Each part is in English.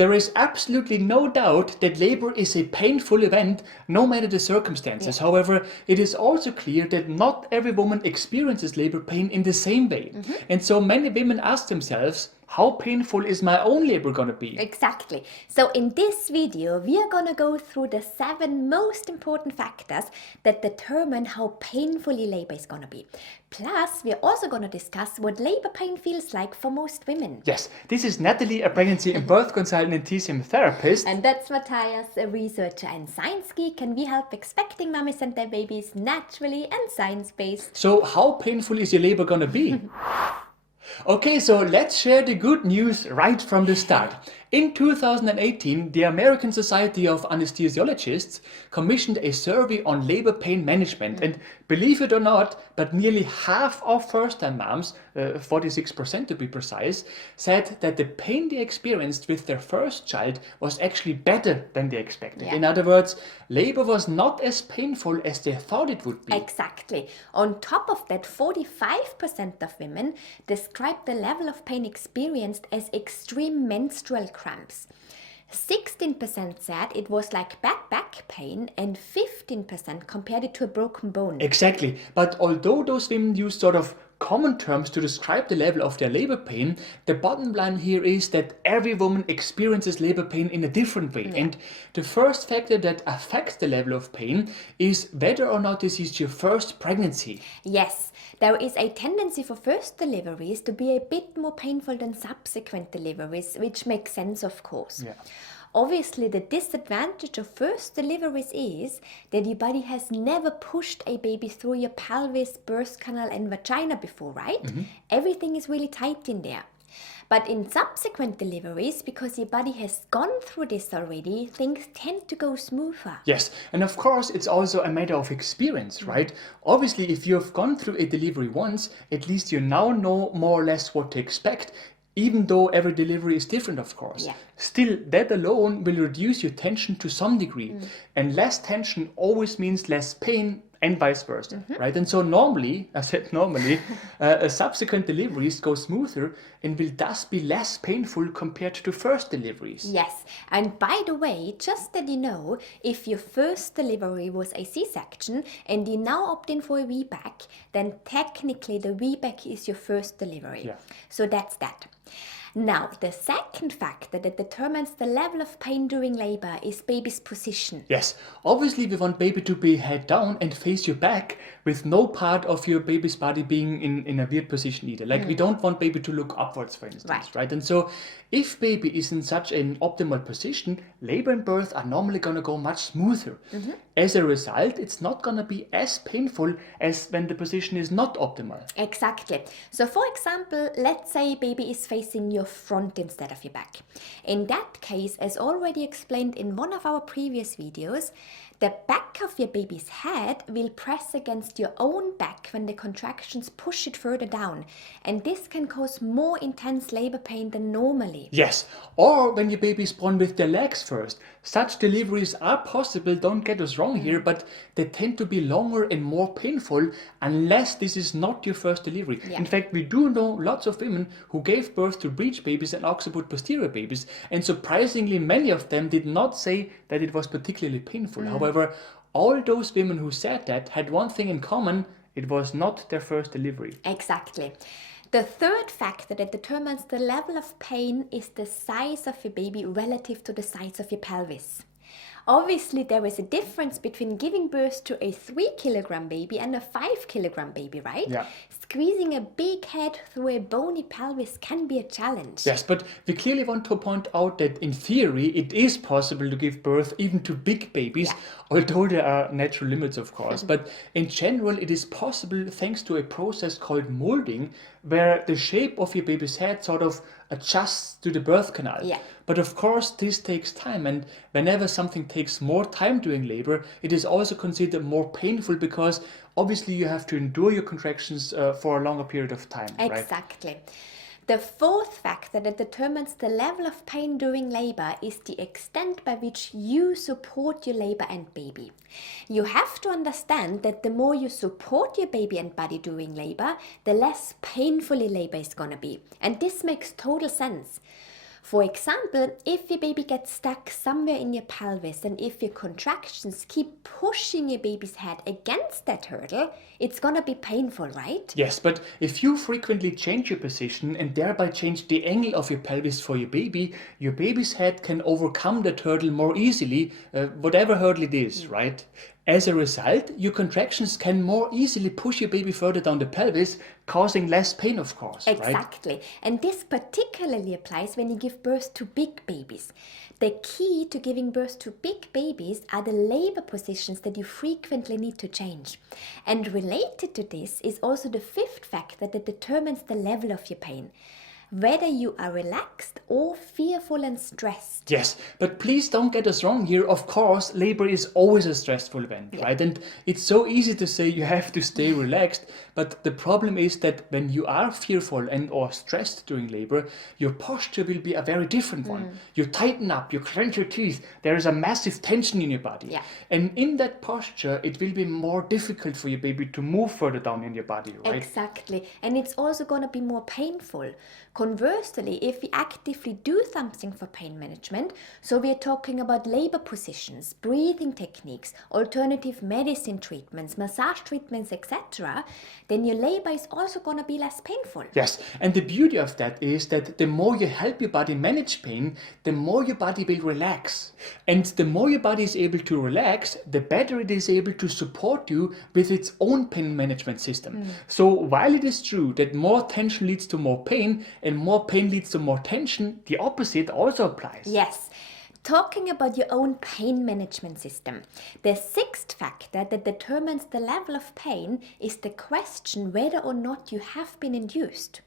There is absolutely no doubt that labor is a painful event, no matter the circumstances. Yeah. However, it is also clear that not every woman experiences labor pain in the same way. And so many women ask themselves, how painful is my own labor gonna be? Exactly. So in this video, we are gonna go through the 7 most important factors that determine how painfully labor is gonna be. Plus, we're also gonna discuss what labor pain feels like for most women. Yes, this is Natalie, a pregnancy and birth consultant and TCM therapist. And that's Matthias, a researcher and science geek, and we help expecting mummies and their babies naturally and science-based. So how painful is your labor gonna be? Okay, so let's share the good news right from the start. In 2018, the American Society of Anesthesiologists commissioned a survey on labor pain management. And believe it or not, but nearly half of first-time moms, 46% to be precise, said that the pain they experienced with their first child was actually better than they expected. Yeah. In other words, labor was not as painful as they thought it would be. Exactly. On top of that, 45% of women described the level of pain experienced as extreme menstrual cramps. 16% said it was like bad back pain, and 15% compared it to a broken bone. Exactly. But although those women use sort of common terms to describe the level of their labor pain, the bottom line here is that every woman experiences labor pain in a different way. And the first factor that affects the level of pain is whether or not this is your first pregnancy. Yes, there is a tendency for first deliveries to be a bit more painful than subsequent deliveries, which makes sense, of course. Yeah. Obviously, the disadvantage of first deliveries is that your body has never pushed a baby through your pelvis, birth canal and vagina before, right? Everything is really tight in there. But in subsequent deliveries, because your body has gone through this already, things tend to go smoother. Yes, and of course it's also a matter of experience, right? Obviously, if you have gone through a delivery once, at least you now know more or less what to expect, even though every delivery is different, of course. Yeah. Still, that alone will reduce your tension to some degree. And less tension always means less pain and vice versa, right? And so normally, I said normally, subsequent deliveries go smoother and will thus be less painful compared to first deliveries. Yes, and by the way, just that you know, if your first delivery was a C-section and you now opt in for a VBAC, then technically the VBAC is your first delivery. Yeah. So that's that. Now, the second factor that determines the level of pain during labor is baby's position. Yes, obviously we want baby to be head down and face your back with no part of your baby's body being in a weird position either. Like we don't want baby to look upwards, for instance, right? And so if baby is in such an optimal position, labor and birth are normally gonna go much smoother. As a result, it's not gonna be as painful as when the position is not optimal. Exactly. So for example, let's say baby is facing your front instead of your back. In that case, as already explained in one of our previous videos, the back of your baby's head will press against your own back when the contractions push it further down, and this can cause more intense labor pain than normally. Yes, or when your baby is born with their legs first. Such deliveries are possible, don't get us wrong here, but they tend to be longer and more painful unless this is not your first delivery. Yeah. In fact, we do know lots of women who gave birth to breech babies and occiput posterior babies, and surprisingly many of them did not say that it was particularly painful. However, all those women who said that had one thing in common: it was not their first delivery. Exactly. The third factor that determines the level of pain is the size of your baby relative to the size of your pelvis. Obviously, there is a difference between giving birth to a 3-kilogram baby and a 5-kilogram baby, right? Yeah. Squeezing a big head through a bony pelvis can be a challenge. Yes, but we clearly want to point out that in theory it is possible to give birth even to big babies, although there are natural limits, of course. But in general, it is possible thanks to a process called molding, where the shape of your baby's head sort of adjusts to the birth canal. Yeah. But of course, this takes time, and whenever something takes more time during labor, it is also considered more painful because obviously you have to endure your contractions for a longer period of time, right? Exactly. The fourth factor that determines the level of pain during labor is the extent by which you support your labor and baby. You have to understand that the more you support your baby and body during labor, the less painfully labor is gonna be. And this makes total sense. For example, if your baby gets stuck somewhere in your pelvis and if your contractions keep pushing your baby's head against that hurdle, it's gonna be painful, right? Yes, but if you frequently change your position and thereby change the angle of your pelvis for your baby's head can overcome that hurdle more easily, whatever hurdle it is, right? As a result, your contractions can more easily push your baby further down the pelvis, causing less pain, of course, right? Exactly. And this particularly applies when you give birth to big babies. The key to giving birth to big babies are the labor positions that you frequently need to change. And related to this is also the fifth factor that determines the level of your pain. Whether you are relaxed or fearful and stressed. Yes, but please don't get us wrong here. Of course, labor is always a stressful event, right? And it's so easy to say you have to stay relaxed, but the problem is that when you are fearful and or stressed during labor, your posture will be a very different one. You tighten up, you clench your teeth, there is a massive tension in your body. Yeah. And in that posture, it will be more difficult for your baby to move further down in your body, right? Exactly. And it's also going to be more painful. Conversely, if we actively do something for pain management, so we are talking about labor positions, breathing techniques, alternative medicine treatments, massage treatments, etc., then your labor is also going to be less painful. Yes, and the beauty of that is that the more you help your body manage pain, the more your body will relax. And the more your body is able to relax, the better it is able to support you with its own pain management system. So while it is true that more tension leads to more pain and more pain leads to more tension, the opposite also applies. Yes. Talking about your own pain management system, the sixth factor that determines the level of pain is the question whether or not you have been induced.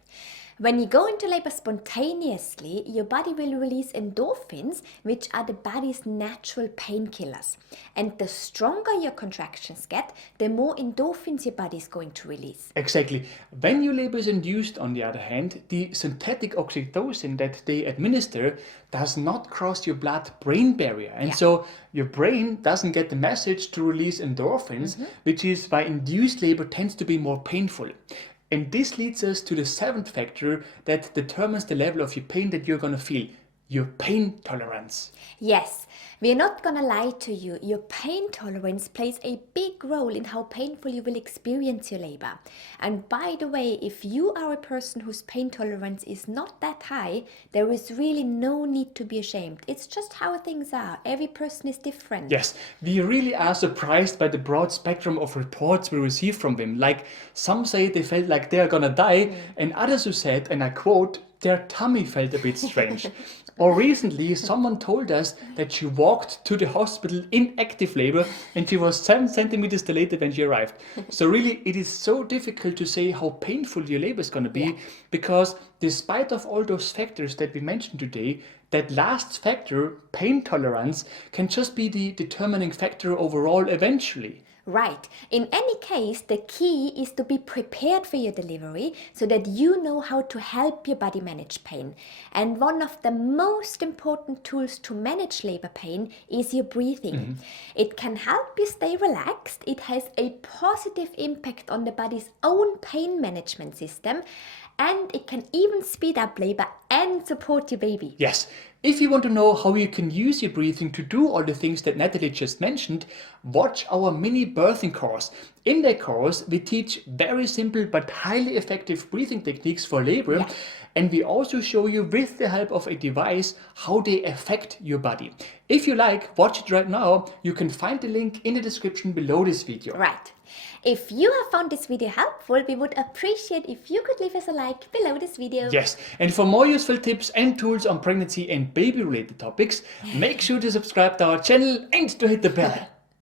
When you go into labor spontaneously, your body will release endorphins, which are the body's natural painkillers. And the stronger your contractions get, the more endorphins your body is going to release. Exactly. When your labor is induced, on the other hand, the synthetic oxytocin that they administer does not cross your blood-brain barrier. And so your brain doesn't get the message to release endorphins, which is why induced labor tends to be more painful. And this leads us to the seventh factor that determines the level of your pain that you're going to feel, your pain tolerance. Yes, we're not gonna lie to you. Your pain tolerance plays a big role in how painful you will experience your labor. And by the way, if you are a person whose pain tolerance is not that high, there is really no need to be ashamed. It's just how things are. Every person is different. Yes, we really are surprised by the broad spectrum of reports we receive from them. Like, some say they felt like they are gonna die, and others who said, and I quote, their tummy felt a bit strange. Or recently, someone told us that she walked to the hospital in active labor and she was 7 centimeters dilated when she arrived. So really, it is so difficult to say how painful your labor is going to be because despite of all those factors that we mentioned today, that last factor, pain tolerance, can just be the determining factor overall eventually. Right. In any case, the key is to be prepared for your delivery so that you know how to help your body manage pain. And one of the most important tools to manage labor pain is your breathing. It can help you stay relaxed. It has a positive impact on the body's own pain management system. And it can even speed up labor and support your baby. Yes. If you want to know how you can use your breathing to do all the things that Natalie just mentioned, watch our mini birthing course. In that course, we teach very simple but highly effective breathing techniques for labor. And we also show you with the help of a device how they affect your body. If you like, watch it right now. You can find the link in the description below this video. Right. If you have found this video helpful, we would appreciate if you could leave us a like below this video. Yes, and for more useful tips and tools on pregnancy and baby related topics, make sure to subscribe to our channel and to hit the bell.